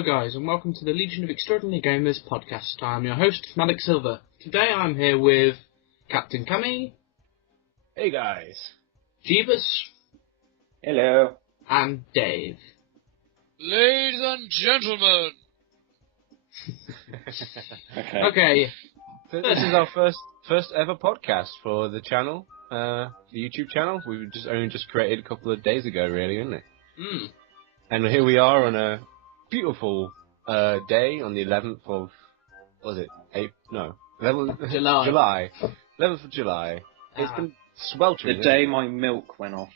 Hello guys, and welcome to the Legion of Extraordinary Gamers podcast. I'm your host, Malik Silver. Today I'm here with Captain Cummy. Hey guys. Jeebus. Hello. And Dave. Ladies and gentlemen. Okay. So this is our first ever podcast for the channel, the YouTube channel. We only just created a couple of days ago, really, isn't it? And here we are on a beautiful day on the 11th of, what was it? April? No, July. 11th of July. It's been sweltering. The day my milk went off.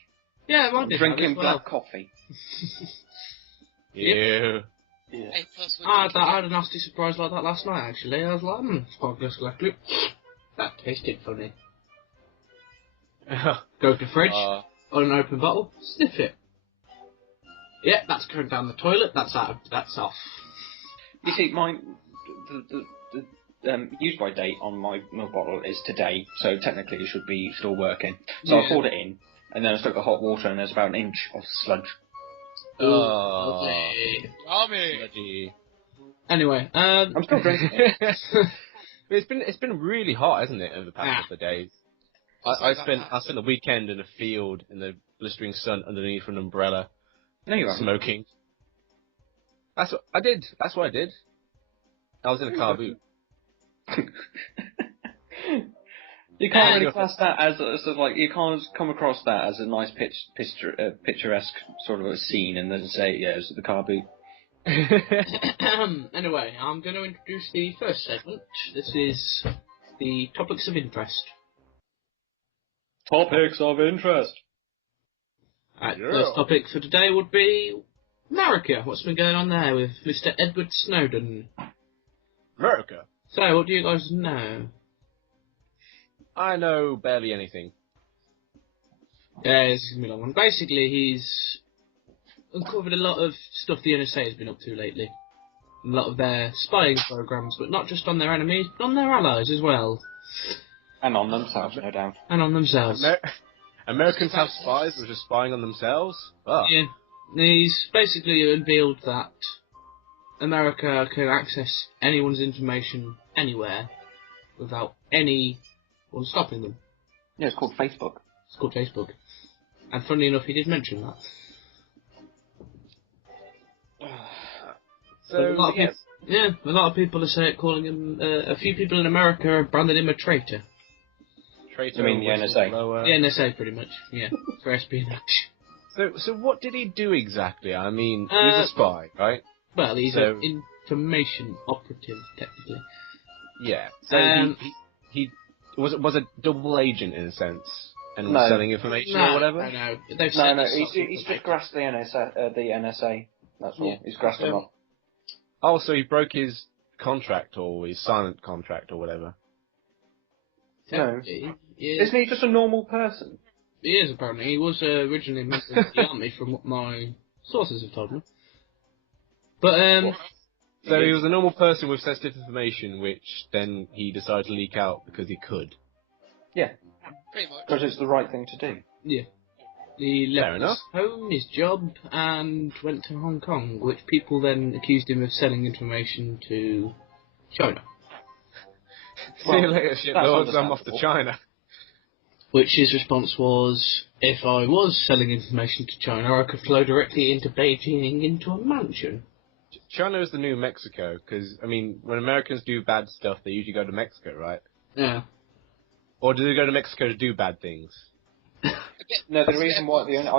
Yeah, mine did. Drinking black coffee. Yeah. I had a nasty surprise like that last night, actually. I was like, that tasted funny. Go to the fridge, on an open bottle, sniff it. Yeah, that's going down the toilet. That's off. You see, the use by date on my milk bottle is today, so technically it should be still working. So I poured it in, and then I stuck the hot water, and there's about an inch of sludge. Oh, Yummy. Anyway, I'm still drinking it. It's been really hot, hasn't it, over the past couple of days? I spent the weekend in a field in the blistering sun underneath an umbrella. No, you haven't. Smoking. That's what I did. I was in a car boot. You can't really class that as you can't come across that as a nice picturesque sort of a scene, and then say, yeah, it's the car boot. Anyway, I'm going to introduce the first segment. This is the topics of interest. Topics of interest. First topic for today would be America. What's been going on there with Mr. Edward Snowden? America? So, what do you guys know? I know barely anything. Yeah, this is going to be a long one. Basically, he's uncovered a lot of stuff the NSA has been up to lately. A lot of their spying programs, but not just on their enemies, but on their allies as well. And on themselves, no doubt. And on themselves. Americans have spies which are spying on themselves? Oh. Yeah. He's basically unveiled that America can access anyone's information anywhere without anyone stopping them. Yeah, it's called Facebook. It's called Facebook. And funnily enough, he did mention that. So, a lot of people are calling him, a few people in America have branded him a traitor. Traitor? You mean the NSA? The NSA, pretty much, yeah, for espionage. So what did he do exactly? I mean, he was a spy, right? Well, he's an information operative, technically. Yeah. So he was a double agent in a sense, and was selling information or whatever. No. He's just grasped the NSA. That's all. Yeah. He's grasped them up. Oh, so he broke his contract or his silent contract or whatever. No. Isn't he just a normal person? He is, apparently. He was originally a member of the army, from what my sources have told me. But, So he was a normal person with sensitive information, which then he decided to leak out because he could. Yeah. Pretty much. Because it's the right thing to do. Yeah. He left his home, his job, and went to Hong Kong, which people then accused him of selling information to China. See you later, shitlords, I'm off to China. Which his response was, if I was selling information to China, I could fly directly into Beijing into a mansion. China is the new Mexico, because, I mean, when Americans do bad stuff, they usually go to Mexico, right? Yeah. Or do they go to Mexico to do bad things? No, I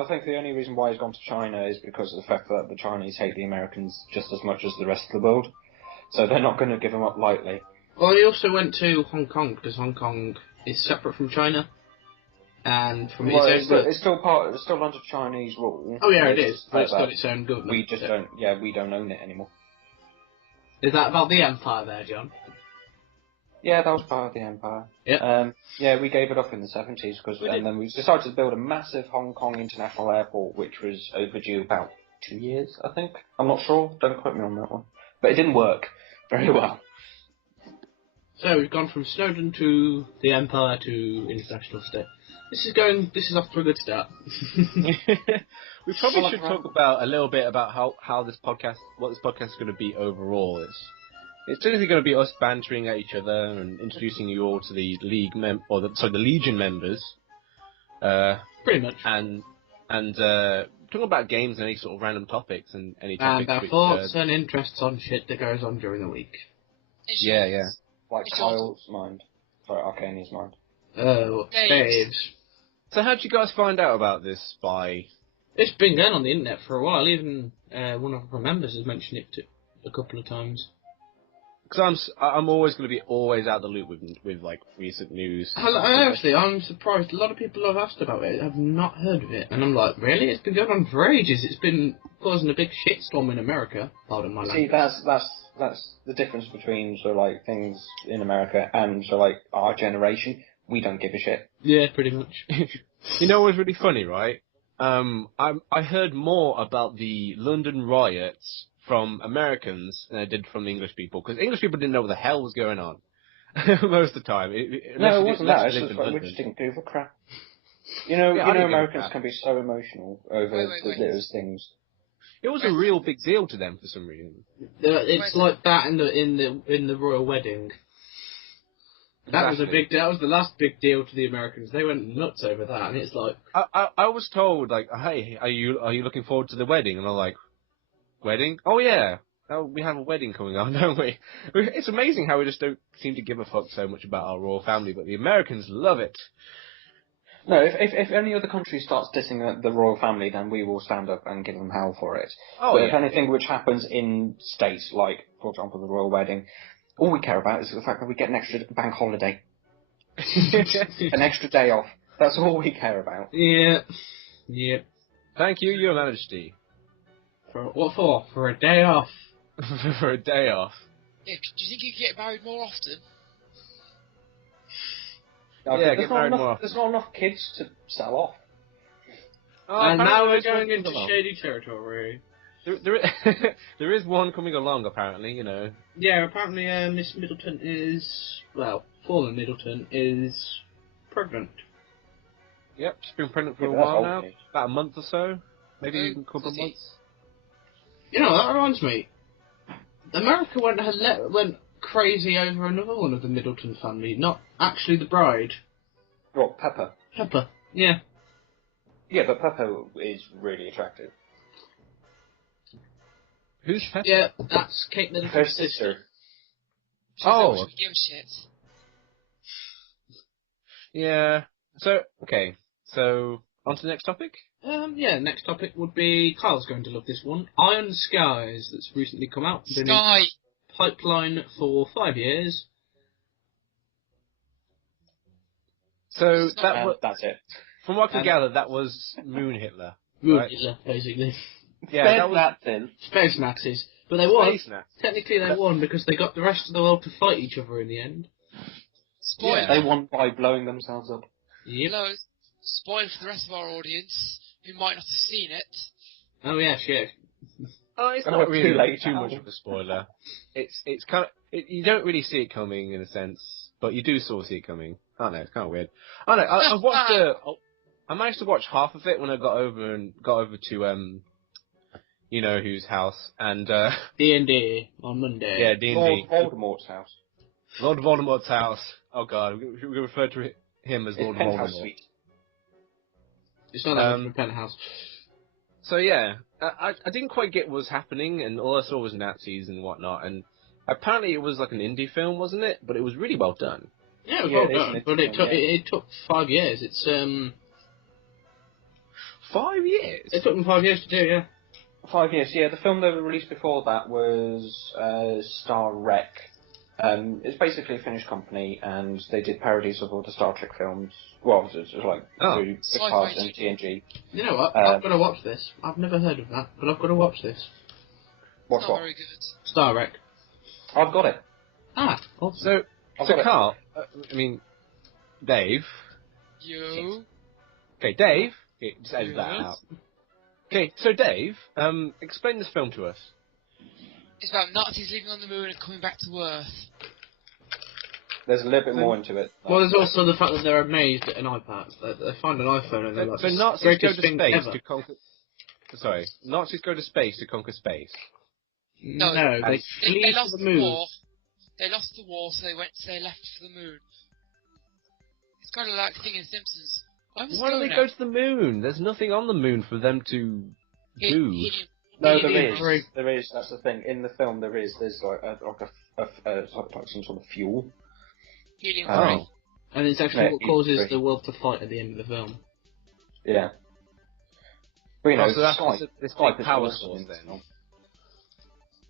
think the only reason why he's gone to China is because of the fact that the Chinese hate the Americans just as much as the rest of the world. So they're not going to give him up lightly. Well, he also went to Hong Kong, because Hong Kong is separate from China. And from it's still under Chinese rule. Oh yeah, it is. But it's got its own government. We just we don't own it anymore. Is that about the empire there, John? Yeah, that was part of the empire. Yeah. We gave it up in the 70s then we decided to build a massive Hong Kong International Airport, which was overdue about 2 years, I think. I'm not sure. Don't quote me on that one. But it didn't work very well. So we've gone from Snowden to the empire to international state. This is off to a good start. We probably should talk about a little bit about what this podcast is going to be overall. It's generally going to be us bantering at each other and introducing you all to the the Legion members. Pretty much. And talking about games and any sort of random topics and any topics. And our thoughts and interests on shit that goes on during the week. Yeah. Like Kyle's mind. Sorry, Arcania's mind. Oh, Dave's. So how'd you guys find out about this spy? It's been going on the internet for a while. Even one of our members has mentioned it a couple of times. Because I'm always going to be out the loop with like recent news. I'm surprised. A lot of people have asked about it. Have not heard of it, and I'm like, really? It's been going on for ages. It's been causing a big shitstorm in America. Pardon my language. See, that's the difference between sort of like things in America and so like our generation. We don't give a shit. Yeah, pretty much. You know what's really funny, right? I heard more about the London riots from Americans than I did from the English people, because English people didn't know what the hell was going on most of the time. It wasn't that. It's just like, we just didn't give a crap. You know, Americans can be so emotional over those things. It was a real big deal to them for some reason. It's like that in the royal wedding. That was a big deal. That was the last big deal to the Americans. They went nuts over that, and it's like I was told like, hey, are you looking forward to the wedding? And I'm like, wedding? Oh yeah, we have a wedding coming on, don't we? It's amazing how we just don't seem to give a fuck so much about our royal family, but the Americans love it. No, if any other country starts dissing the royal family, then we will stand up and give them hell for it. But if anything which happens in states, like, for example, the royal wedding, all we care about is the fact that we get an extra bank holiday. An extra day off. That's all we care about. Yeah. Yep. Thank you, Your Majesty. What for? For a day off. For a day off. Yeah, do you think you could get married more often? Get married more often. There's not enough kids to sell off. Oh, and now we're going into shady territory. There is one coming along, apparently, you know. Yeah, apparently Miss Middleton fallen Middleton is pregnant. Yep, she's been pregnant for a while now. About a month or so. Maybe even a couple of months. You know, that reminds me. America went crazy over another one of the Middleton family, not actually the bride. What, Pepper? Pepper, yeah. Yeah, but Pepper is really attractive. Who's Pepper? Yeah, that's Kate Middleton's sister. Oh. Give shit. Yeah. So, okay. So, on to the next topic? Next topic would be, Kyle's going to love this one, Iron Skies, that's recently come out. Been in pipeline for 5 years. So, that's it. From what I can gather, that was Moon Hitler. Moon Hitler, basically. Yeah, that was Space Nazis. But they won. Technically they won because they got the rest of the world to fight each other in the end. Spoiler. Yeah. They won by blowing themselves up. Yep. Hello. Spoiler for the rest of our audience who might not have seen it. Oh yeah, shit. Oh, it's not really too much of a spoiler. It's kind of you don't really see it coming in a sense, but you do sort of see it coming. I don't know, it's kind of weird. I don't know. I watched I managed to watch half of it when I got over to you know whose house and D&D on Monday. Yeah, D&D. Lord Voldemort's house. Lord Voldemort's house. Oh god, we refer to him as Lord Voldemort. Suite. It's not that much of a penthouse. So yeah, I didn't quite get what was happening, and all I saw was Nazis and whatnot. And apparently it was like an indie film, wasn't it? But it was really well done. Yeah, it was well done. But it took 5 years. It's 5 years. It took them 5 years to do, yeah. 5 years, yeah. The film they released before that was Star Wreck. It's basically a Finnish company, and they did parodies of all the Star Trek films. Well, it was like through Picard and TNG. You know what? I've got to watch this. I've never heard of that, but I've got to watch this. Watch what? Very good. Star Wreck. I've got it. Awesome. So Carl, Dave. You. Okay, Dave. Okay, just edit that out. Okay, so Dave, explain this film to us. It's about Nazis living on the moon and coming back to Earth. There's a little bit more into it. Well, there's also the fact that they're amazed at an iPad. They find an iPhone and they're like, so Nazis go to space to conquer. Sorry, Nazis go to space to conquer space. No, they lost to the moon. war. They lost the war, so they left for the moon. It's kind of like the thing in Simpsons. Why do they go to the moon? There's nothing on the moon for them to do. No, there is. That's the thing. In the film, there's like some sort of fuel. Helium. And it's actually what causes the world to fight at the end of the film. Yeah. But, you know, so that's this big power source then.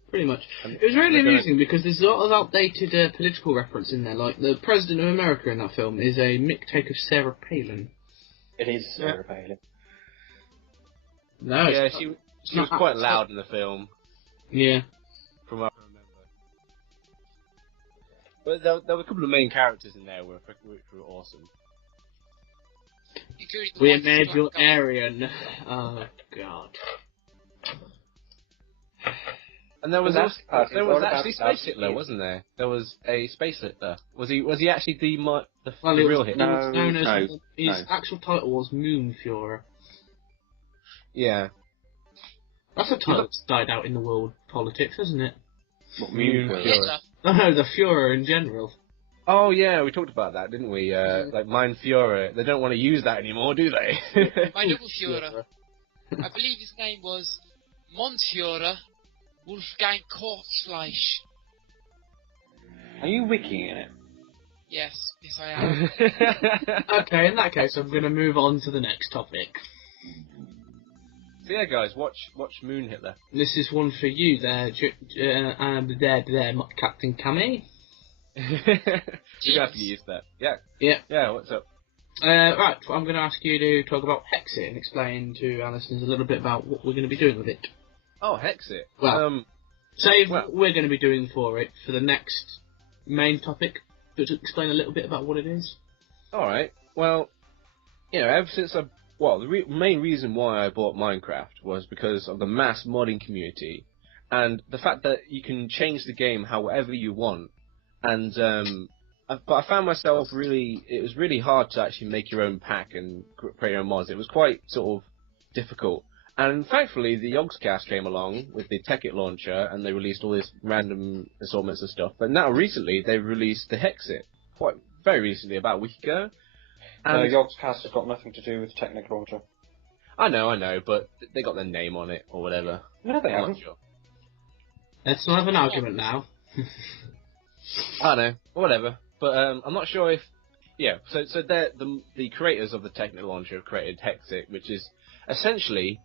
Pretty much. It was really amusing because there's a lot of outdated political reference in there. Like, the President of America in that film is a mick-take of Sarah Palin. It is Sarah Palin. No, yeah, she was quite loud in the film. Yeah. From what I remember. But there were a couple of main characters in there which were awesome. We made your Aryan. Oh, God. And there was actually Space Hitler, wasn't there? There was a Space Hitler. Was he actually the real Hitler? His actual title was Moonführer. Yeah. That's a title that's died out in the world politics, isn't it? What, Moonführer? No, the Führer in general. Oh yeah, we talked about that, didn't we? Like Mein Führer. They don't want to use that anymore, do they? My double Führer. I believe his name was Monführer Wolfgang Kurzfleisch. Are you wikiing it? Yes, I am. Okay, in that case, I'm going to move on to the next topic. So yeah, guys, watch Moon Hitler. This is one for you there, Captain Cammy. You're going to have to get used to that. Yeah. Yeah. Yeah, what's up? Right, I'm going to ask you to talk about Hexit and explain to our listeners a little bit about what we're going to be doing with it. Oh, Hexit. Well, we're going to be doing for it for the next main topic, but to explain a little bit about what it is. Alright, well, you know, ever since the main reason why I bought Minecraft was because of the mass modding community, and the fact that you can change the game however you want, and, but I found myself it was really hard to actually make your own pack and create your own mods. It was quite sort of difficult. And thankfully, the Yogscast came along with the Tekkit launcher, and they released all these random assortments of stuff. But now, recently, they've released the Hexit. Very recently, about a week ago. And Yogscast has got nothing to do with the Tekkit launcher. I know, but they got their name on it, or whatever. No, they haven't. Sure. Let's not have an argument now. I know, whatever. But I'm not sure if... Yeah, so the creators of the Tekkit launcher have created Hexit, which is essentially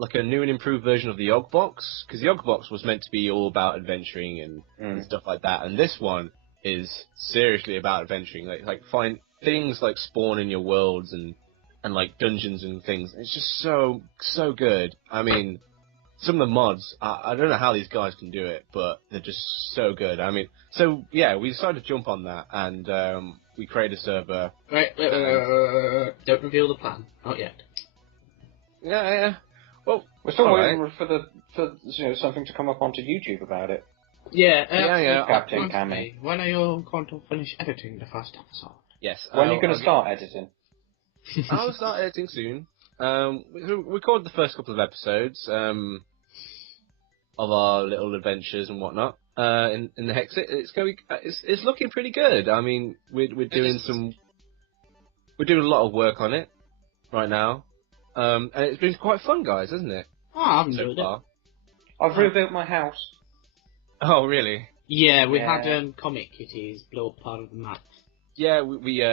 like a new and improved version of the Yogbox, because the Yogbox was meant to be all about adventuring and stuff like that, and this one is seriously about adventuring. Like find things like spawn in your worlds and like dungeons and things. It's just so good. I mean, some of the mods, I don't know how these guys can do it, but they're just so good. I mean, so yeah, we decided to jump on that, and we created a server. Wait, don't reveal the plan. Not yet. Yeah. Well, we're still waiting for something to come up onto YouTube about it. Yeah. Captain Cammy. When are you going to finish editing the first episode? Yes. When are you going to start editing? I'll start editing soon. We recorded the first couple of episodes of our little adventures and whatnot in the Hexit. It's looking pretty good. I mean, we're doing a lot of work on it right now. And it's been quite fun, guys, hasn't it? Oh, I haven't enjoyed it. I've rebuilt my house. Oh, really? Yeah, we had comic kitties blow up part of the map. Yeah, we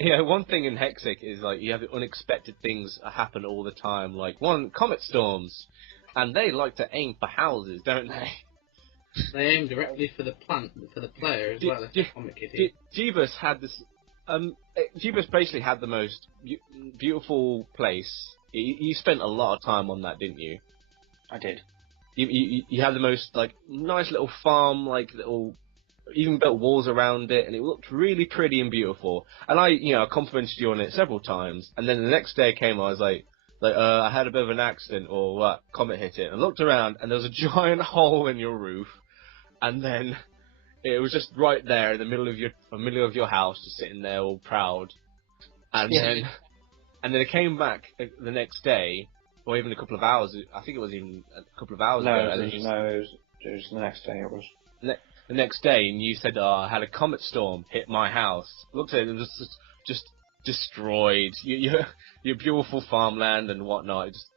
one thing in Hexic is like you have unexpected things happen all the time. Like comet storms, and they like to aim for houses, don't they? They aim directly for the player as well. As comic kitty. Jeebus had this. Jeebus basically had the most beautiful place. You spent a lot of time on that, didn't you? I did. You had the most like nice little farm, like little. Even built walls around it, and it looked really pretty and beautiful. And I complimented you on it several times. And then the next day came, I was like, I had a bit of an accident, or what? Comet hit it. And I looked around, and there was a giant hole in your roof. And then it was just right there in the middle of your house, just sitting there all proud. And then it came back the next day, or even a couple of hours. I think it was even a couple of hours ago. It was the next day. It was the next day, and you said, I had a comet storm hit my house. Looked at it and just destroyed your beautiful farmland and whatnot. Just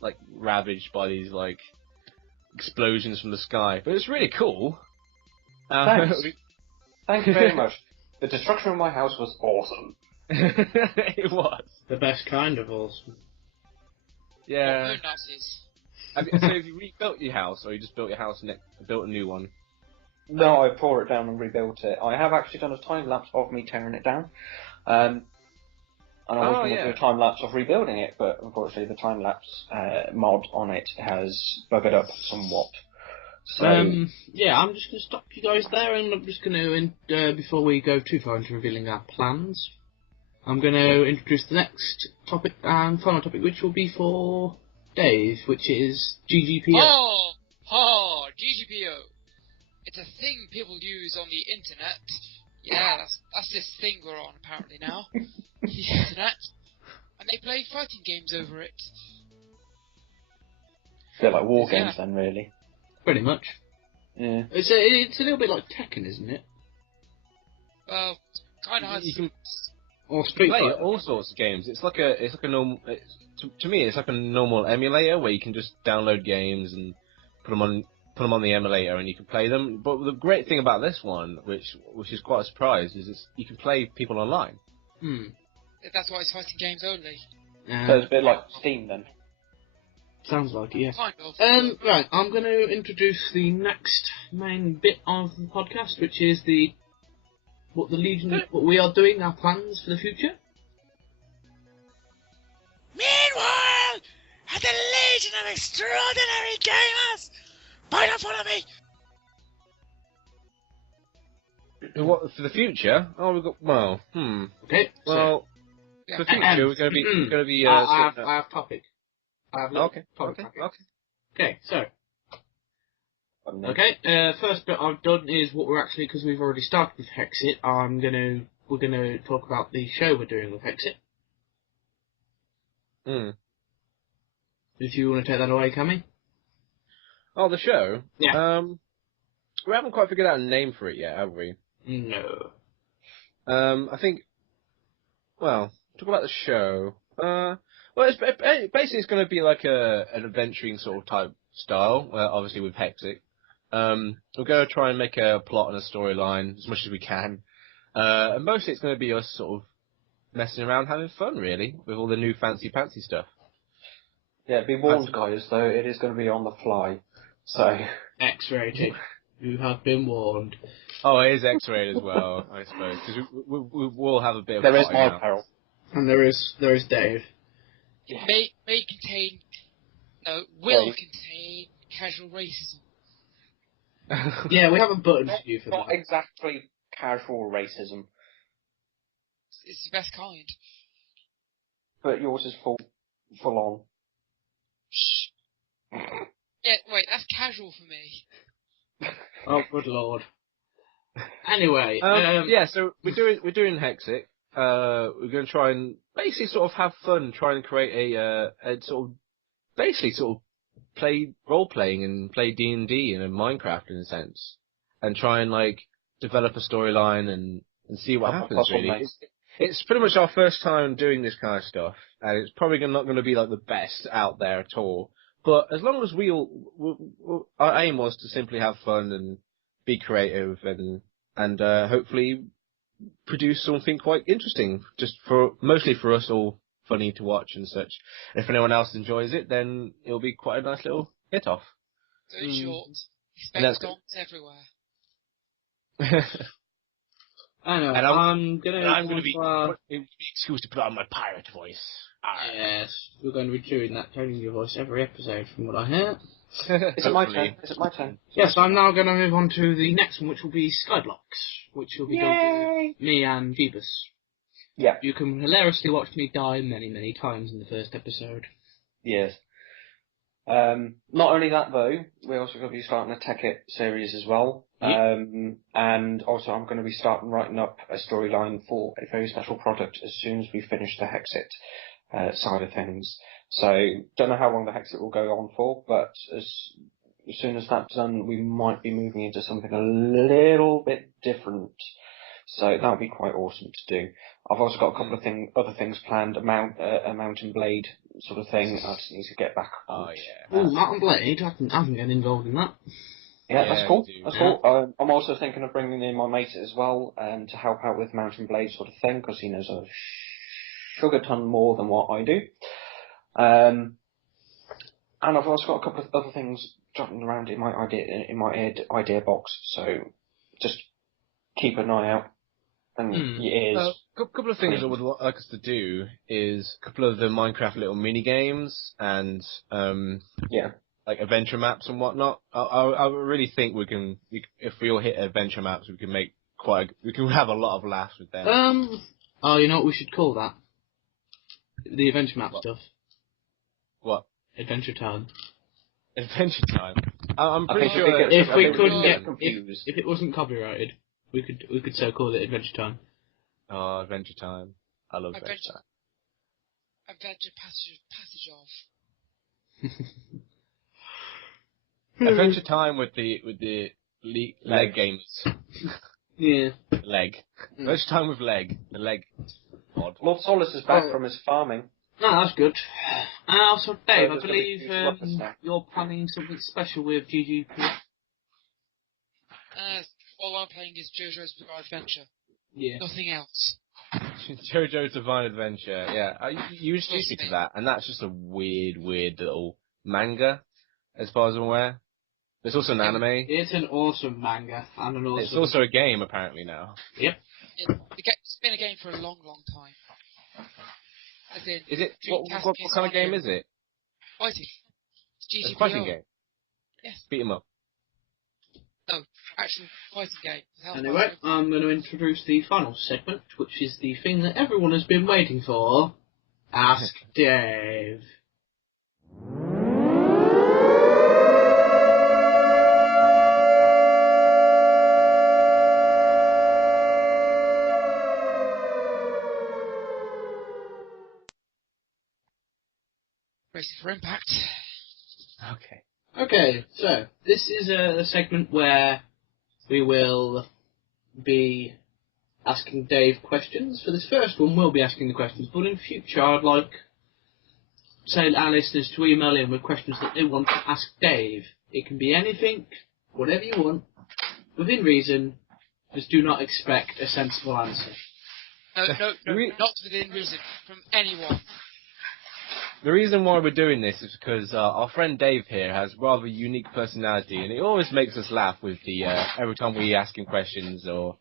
like ravaged by these like explosions from the sky. But it's really cool. Thanks. Thank you very much. The destruction of my house was awesome. It was the best kind of awesome. Yeah. So have you rebuilt your house, or you just built your house and built a new one? No, I tore it down and rebuilt it. I have actually done a time lapse of me tearing it down. And I was going to do a time lapse of rebuilding it, but unfortunately the time lapse mod on it has buggered up somewhat. So I'm just going to stop you guys there, and I'm just going to, before we go too far into revealing our plans, I'm going to introduce the next topic and final topic, which will be for Dave, which is GGPO. GGPO. It's a thing people use on the internet. Yeah, that's this thing we're on apparently now. The internet. And they play fighting games over it. A bit like war games then, really. Pretty much. Yeah. It's a little bit like Tekken, isn't it? Well, kind of has. You can play all sorts of games. It's like a normal. To me, it's like a normal emulator where you can just download games and put them on the emulator and you can play them. But the great thing about this one, which is quite a surprise, is you can play people online. That's why it's fighting games only. So it's a bit like Steam then. Sounds like it, yeah. Kind of. Right, I'm going to introduce the next main bit of the podcast, which is what we are doing, our plans for the future. Meanwhile, at the Legion of Extraordinary Gamers, don't follow me. What for the future? Oh, we've got Okay. Well, for the future, we're going to be. I have topic. Okay. So. Okay. First bit I've done is what we're actually, because we've already started with Hexit. We're gonna talk about the show we're doing with Hexit. If you want to take that away, Cammy. Oh, the show. Yeah. We haven't quite figured out a name for it yet, have we? No. I think. Well, talk about the show. Well, basically it's going to be like an adventuring sort of type style, obviously with Hexit. We're going to try and make a plot and a storyline as much as we can. And mostly it's going to be us sort of messing around, having fun, really, with all the new fancy stuff. Yeah, be warned, guys, though, it is going to be on the fly. So X-rated. You have been warned. Oh, it is X-rated as well, I suppose, because we'll have a bit of. There is my peril. And there is Dave. It may contain, will contain casual racism. Yeah, we have a button for you for Not that. exactly casual racism. It's the best kind. But yours is full on. Shh. Yeah, wait, that's casual for me. Oh, good lord. Anyway, so we're doing Hexit. We're going to try and basically sort of have fun, try and create a sort of play role-playing and play D&D and Minecraft in a sense, and try and like develop a storyline and see what happens. Really, it's pretty much our first time doing this kind of stuff, and it's probably not going to be like the best out there at all. But as long as our aim was to simply have fun and be creative and hopefully produce something quite interesting, mostly for us all, funny to watch and such. If anyone else enjoys it, then it'll be quite a nice little hit off. Very short. Expect dogs everywhere. I know. And I'm going to be excused to put on my pirate voice. Yes, we're going to be doing that tone in your voice every episode, from what I hear. Is it my turn? Yes, I'm now going to move on to the next one, which will be Skyblocks, which will be done with me and Phoebus. Yeah. You can hilariously watch me die many, many times in the first episode. Yes. Not only that though, we're also going to be starting a Tech It series as well. Yep. And also I'm going to be starting writing up a storyline for a very special product as soon as we finish the Hexit side of things. So don't know how long the Hexit will go on for, but as soon as that's done, we might be moving into something a little bit different. So that would be quite awesome to do. I've also got a couple of other things planned. A mountain blade sort of thing. I just need to get back. Oh yeah. Oh, Mountain Blade. I can get involved in that. Yeah, that's cool. That's cool. Yeah. I'm also thinking of bringing in my mate as well, to help out with mountain blade sort of thing, because he knows a sugar ton more than what I do. And I've also got a couple of other things jotting around in my idea box. So just keep an eye out. And your ears. A couple of things I would like us to do is a couple of the Minecraft little mini games and like adventure maps and whatnot. I really think we can if we all hit adventure maps, we can make we can have a lot of laughs with them. Oh, you know what we should call that? The adventure map stuff. What? Adventure time. Adventure time. I'm pretty sure if we couldn't get confused, if it wasn't copyrighted, we could so call it Adventure Time. Oh, Adventure Time. I love Adventure Time. Adventure passage of. Adventure Time with the leg games. Yeah. Leg. Adventure Time with leg. The leg mod. Lord Solus is back from his farming. No, that's good. Also, Dave, I believe you're planning something special with GGP. All I'm playing is JoJo's Bizarre Adventure. Yeah. Nothing else. JoJo's Divine Adventure, yeah. You introduced me to that, and that's just a weird little manga, as far as I'm aware. It's also an anime. It's an awesome manga, and an awesome... It's also a game, apparently, now. Yep. It's been a game for a long time. As in, is it? What kind of game is it? Fighting. It's a fighting game? Yes. Beat 'em up. No, actual fighting game. Anyway, I'm going to introduce the final segment, which is the thing that everyone has been waiting for. Ask Dave. Racing for Impact. Okay, so this is a segment where we will be asking Dave questions. For this first one, we'll be asking the questions, but in future, I'd like, say, our listeners to email in with questions that they want to ask Dave. It can be anything, whatever you want, within reason. Just do not expect a sensible answer. No, not within reason, from anyone. The reason why we're doing this is because our friend Dave here has rather unique personality, and it always makes us laugh with the every time we ask him questions, or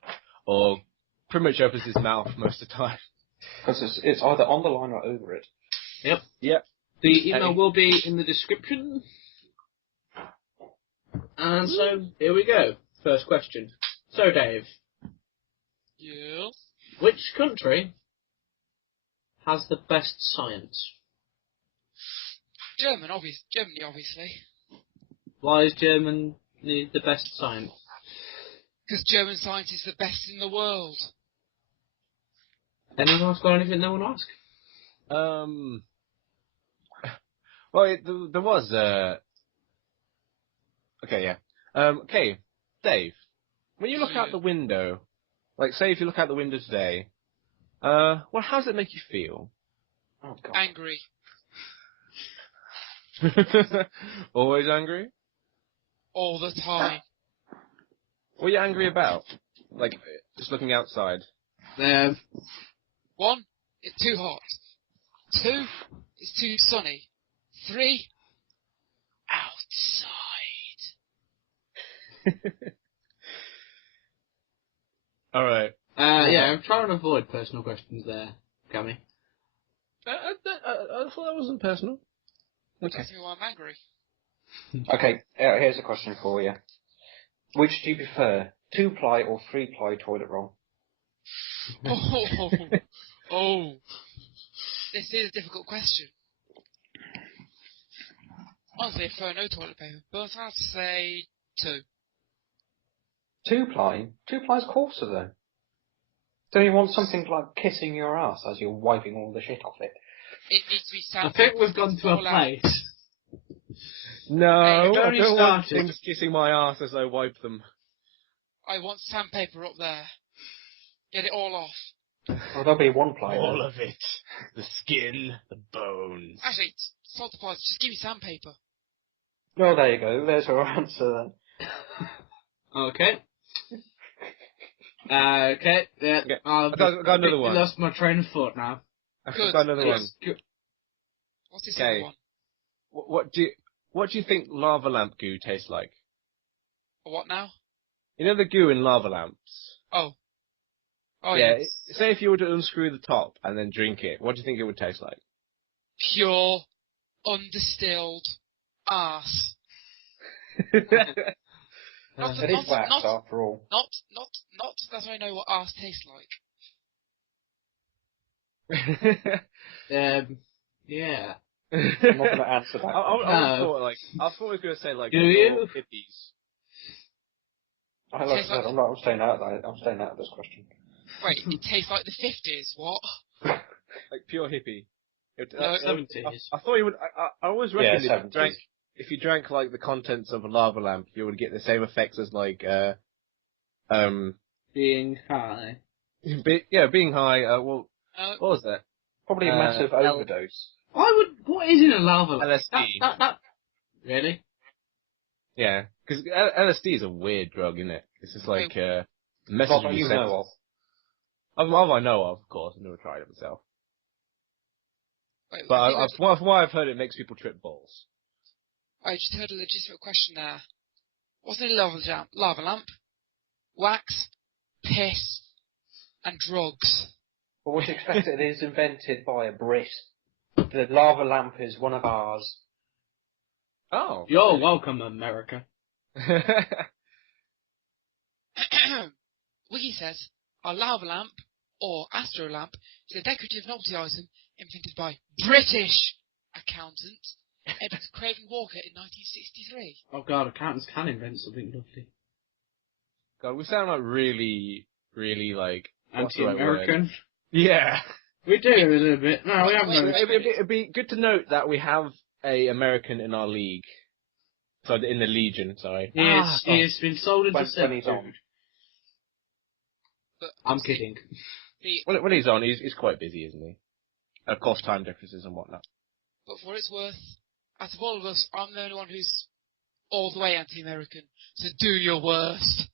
pretty much opens his mouth most of the time. Because it's either on the line or over it. Yep. The email will be in the description. And so, here we go. First question. So, Dave. Yeah? Which country has the best science? Germany, obviously. Why is Germany the best science? Because German science is the best in the world. Anyone else got anything they want to ask? Well, there was okay, yeah. Okay, Dave, when you look out the window, like say if you look out the window today, well, how does it make you feel? Oh, God. Angry. Always angry? All the time. What are you angry about? Like, just looking outside. 1, it's too hot. 2, it's too sunny. 3, outside. Alright. Yeah, I'm trying to avoid personal questions there, Cammy. I thought that wasn't personal. Okay. That's why I'm angry. Okay, here's a question for you. Which do you prefer, 2-ply or 3-ply toilet roll? Oh. This is a difficult question. Honestly, I prefer no toilet paper, but I'd say 2. 2-ply? 2-ply's coarser though. Don't you want something like kissing your ass as you're wiping all the shit off it? It needs to be I sandpaper. think we've gone to a place. No, I only don't want started. things kissing my ass as I wipe them. I want sandpaper up there. Get it all off. Well, there'll be 1-ply All then. of it. The skin, the bones. Actually, salt the pods, just give me sandpaper. Oh, there you go. There's our answer then. Okay. Okay. Yeah. Okay. I've I got another one. lost my train of thought now. I've got another one. What's this other one? What do you think lava lamp goo tastes like? What now? You know the goo in lava lamps? Oh. Oh, yeah. yeah. Say if you were to unscrew the top and then drink it, what do you think it would taste like? Pure, undistilled arse. It is wax after all. Not that I know what arse tastes like. Yeah. I'm not going to answer that. I thought we were going to say like Do you? hippies. Like I said, I'm staying out of that. I'm staying out of this question. Wait, it tastes like the 50s. What? Like pure hippie. No, 70s. I thought you would. I always reckoned Yeah, if you drank like the contents of a lava lamp, you would get the same effects as like being high. Being high. What was that? Probably a massive overdose. What is in a lava lamp? LSD. Really? Yeah, because LSD is a weird drug, isn't it? It's just like message Not you senses. know of. Of I know of course. I've never tried it myself. Wait, But from what I've heard, it makes people trip balls. I just heard a legitimate question there. What's in a lava lamp? Wax, piss, and drugs. But what you expect it is invented by a Brit. The lava lamp is one of ours. Oh. You're welcome, America. Wiki says, a lava lamp, or astro lamp, is a decorative novelty item invented by British accountant Edward Craven Walker in 1963. Oh god, accountants can invent something lovely. God, we sound like really, really like anti-American. Yeah, we do a little bit. No, we haven't. It'd be good to note that we have a American in our league. So in the Legion, sorry. He has been sold into servitude. I'm kidding. When he's on, he's quite busy, isn't he? Of course, time differences and whatnot. But for what it's worth, out of all of us, I'm the only one who's all the way anti-American. So do your worst.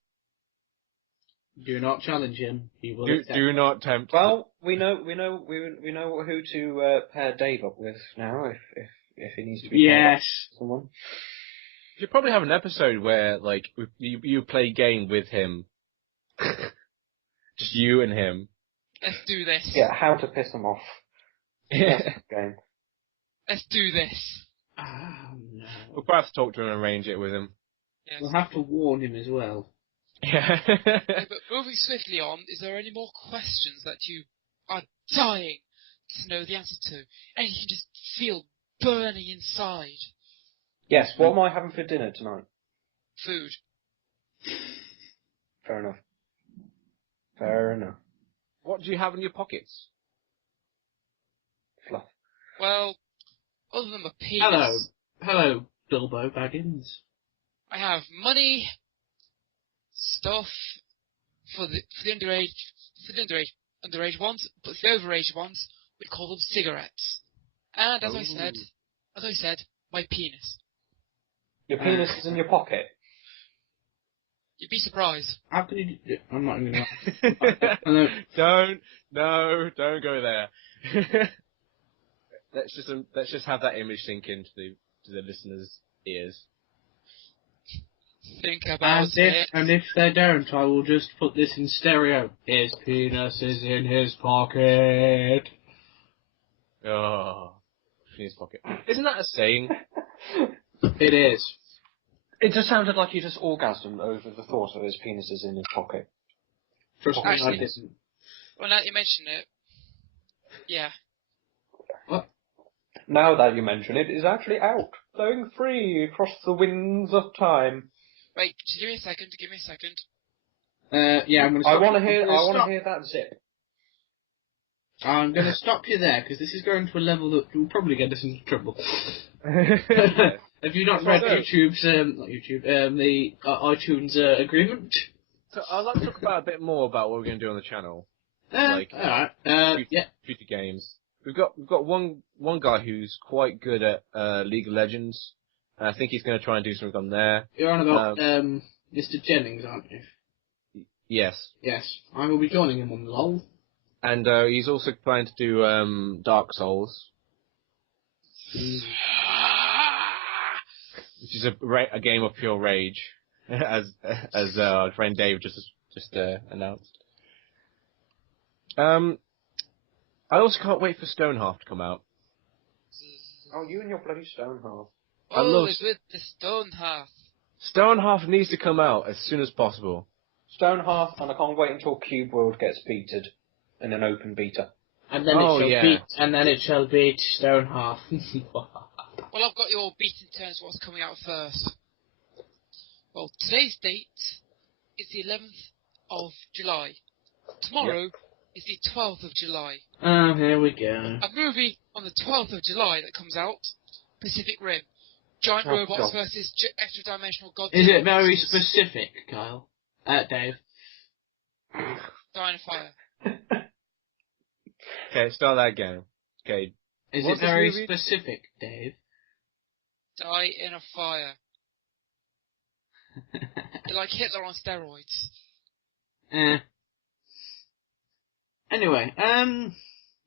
Do not challenge him. He will. Do not tempt. Well, we know who to pair Dave up with now if he needs to be. Yes. Someone. You should probably have an episode where like you play game with him. Just you and him. Let's do this. Yeah, how to piss him off. That's the game. Let's do this. No. We'll probably have to talk to him and arrange it with him. Yes. We'll have to warn him as well. Yeah. But moving swiftly on, is there any more questions that you are dying to know the answer to? And you can just feel burning inside? Yes, what am I having for dinner tonight? Food. Fair enough. Fair enough. What do you have in your pockets? Fluff. Well, other than my penis. Hello, Bilbo Baggins. I have money, stuff for the underage ones, but the overage ones, we call them cigarettes. And as I said, my penis. Your penis is in your pocket? You'd be surprised. How can you do it? I'm not going to. Don't go there. Let's just have that image sink into the listeners' ears. Think about it. And if they don't, I will just put this in stereo. His penis is in his pocket. Oh, in his pocket. Isn't that a saying? It is. It just sounded like he just orgasmed over the thought of his penis is in his pocket. Trust me, Actually, I didn't. Well, now that you mention it, yeah. What? Now that you mention it, it's actually out. flowing free across the winds of time. Wait, give me a second. Yeah, I'm going to stop. I want to hear that zip. I'm going to stop you there, because this is going to a level that will probably get us into trouble. Have you not read YouTube's, the iTunes agreement? So I'd like to talk about a bit more about what we're going to do on the channel. Alright. Future games. We've got one guy who's quite good at League of Legends. And I think he's going to try and do something on there. You're on about Mr. Jennings, aren't you? Yes. Yes. I will be joining him on LOL. And he's also planning to do Dark Souls. Which is a game of pure rage, as our friend Dave just announced. I also can't wait for Stonehalf to come out. Oh, you and your bloody Stonehalf. It's with the Stonehalf. Stonehalf needs to come out as soon as possible. Stonehalf, and I can't wait until Cube World gets beated in an open beta. And then it shall beat Stonehalf. Well, I've got your beaten terms what's coming out first. Well, today's date is the 11th of July. Tomorrow is the 12th of July. Oh, here we go. A movie on the 12th of July that comes out, Pacific Rim. Giant robots versus extra-dimensional gods. Is it very specific, Kyle? Dave? Die in a fire. Okay, start that again. Okay. Is it very specific, Dave? Die in a fire. You're like Hitler on steroids. Anyway,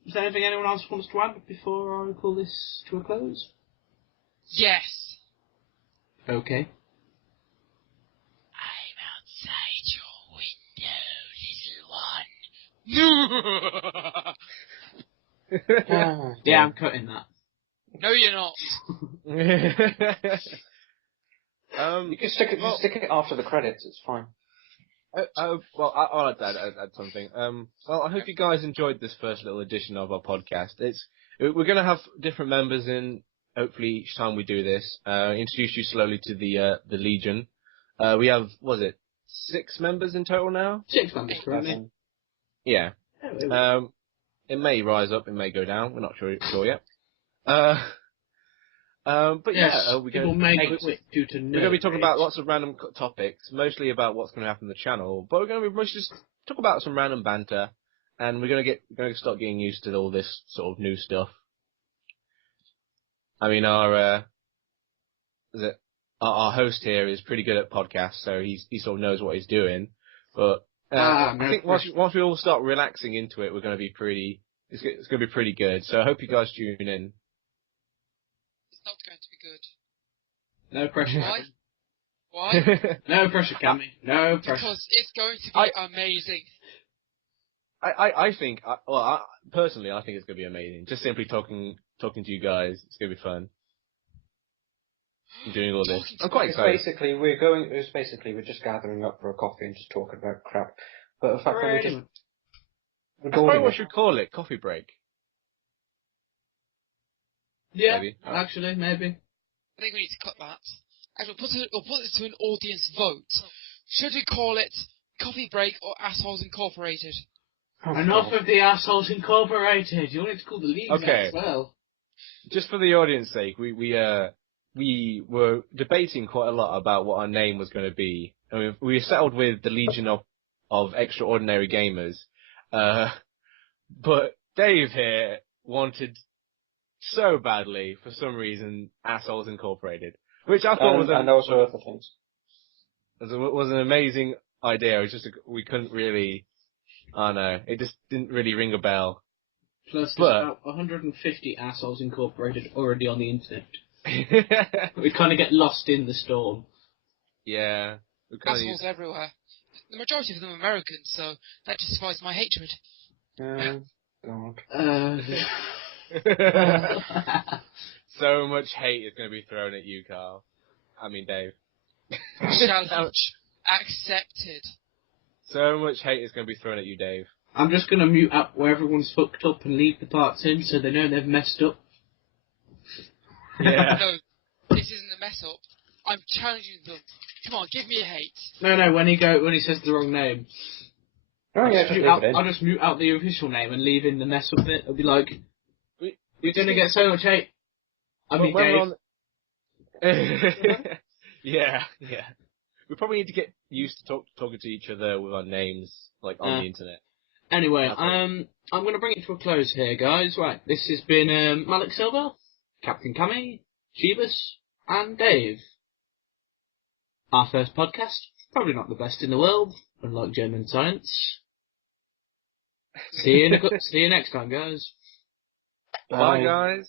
is there anything anyone else wants to add before I call this to a close? Yes. Okay. I'm outside your window, little one. Yeah, I'm cutting that. No, you're not. You can stick it after the credits. It's fine. I'll add something. Well, I hope you guys enjoyed this first little edition of our podcast. We're going to have different members in. Hopefully, each time we do this, introduce you slowly to the Legion. We have 6 members in total now. 6 members currently. Yeah. It may rise up, it may go down. We're not sure yet. But yes, we're going to be talking about lots of random topics, mostly about what's going to happen in the channel. But we're going to mostly just talk about some random banter, and we're going to start getting used to all this sort of new stuff. I mean, our host here is pretty good at podcasts, so he sort of knows what he's doing. But I think once we all start relaxing into it, we're going to be it's going to be pretty good. So I hope you guys tune in. It's not going to be good. No pressure. Why? No pressure, Cammy. No pressure. Because it's going to be amazing. I think, personally, I think it's going to be amazing. Just simply talking to you guys, it's going to be fun. Doing all this. I'm quite excited. We're just gathering up for a coffee and just talking about crap. But the fact that we're just... That's probably what we should call it, coffee break. Yeah, maybe. Actually, maybe. I think we need to cut that. And we'll put it to an audience vote. Should we call it Coffee Break or Assholes Incorporated? Enough of the Assholes Incorporated. You wanted to call the league as well. Just for the audience's sake, we were debating quite a lot about what our name was going to be. I mean, we settled with the Legion of Extraordinary Gamers. But Dave here wanted so badly, for some reason, Assholes Incorporated. Which I thought was and also other things. It was an amazing idea. It was just we couldn't really... I know. It just didn't really ring a bell. Plus, there's about 150 Assholes Incorporated already on the internet. We kind of get lost in the storm. Yeah. Assholes everywhere. The majority of them are Americans, so that justifies my hatred. God. So much hate is going to be thrown at you, Carl. I mean, Dave. Challenge accepted. So much hate is going to be thrown at you, Dave. I'm just going to mute up where everyone's fucked up and leave the parts in so they know they've messed up. Yeah. No, this mess up, I'm challenging them. Come on, give me a hate. No, when he says the wrong name. Oh yeah, I'll just mute out the official name and leave in the mess up bit. I'll be like, you're gonna get so much hate. I mean, Dave. Yeah. We probably need to get used to talking to each other with our names, like, on the internet. Anyway, I'm going to bring it to a close here, guys. Right, this has been Malik Silver, Captain Cammy, Jeebus, and Dave. Our first podcast, probably not the best in the world, unlike German science. See you next time, guys. Bye, guys.